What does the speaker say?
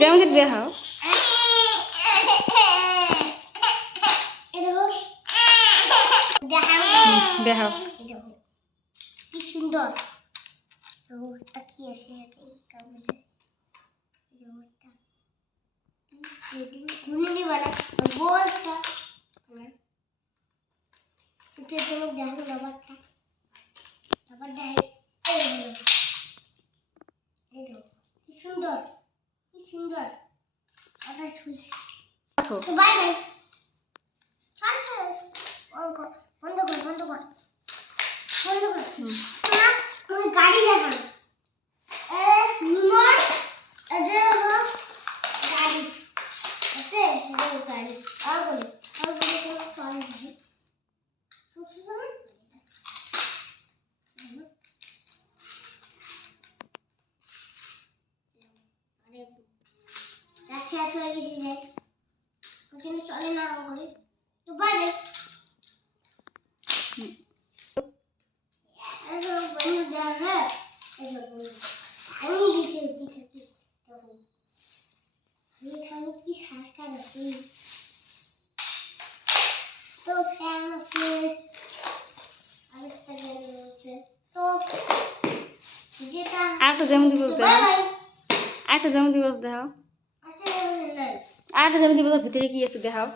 যেমন দেখাও দেখাও কি সুন্দর তাকিয়ে আছে ঘুরে নিবা না গোলটা উঠে তুমি দেখো ব্যাপারটা আবার দেখে এই দেখো কি সুন্দর এটা ছুঁই তো বাই বাই ছাড় বন্ধ কর না ওই গাড়ি দেখান নিমর এদের গাড়ি আছে গাড়ি আর বলে কোনো গাড়ি দেখি শেষ হয়ে গেছে ওখানে চলে না করে তো বাইরে ভাঙি গেছে কি সংস্কার আছে তো ফ্যান আছে আরেকটা গেল আছে তো যেটা আরেকটা যেমন দিবস দেখাও আরেকটা যেমন দিবস দেখাও আচ্ছা না আরেকটা যেমন দিবসের ভিতরে কি আছে দেখাও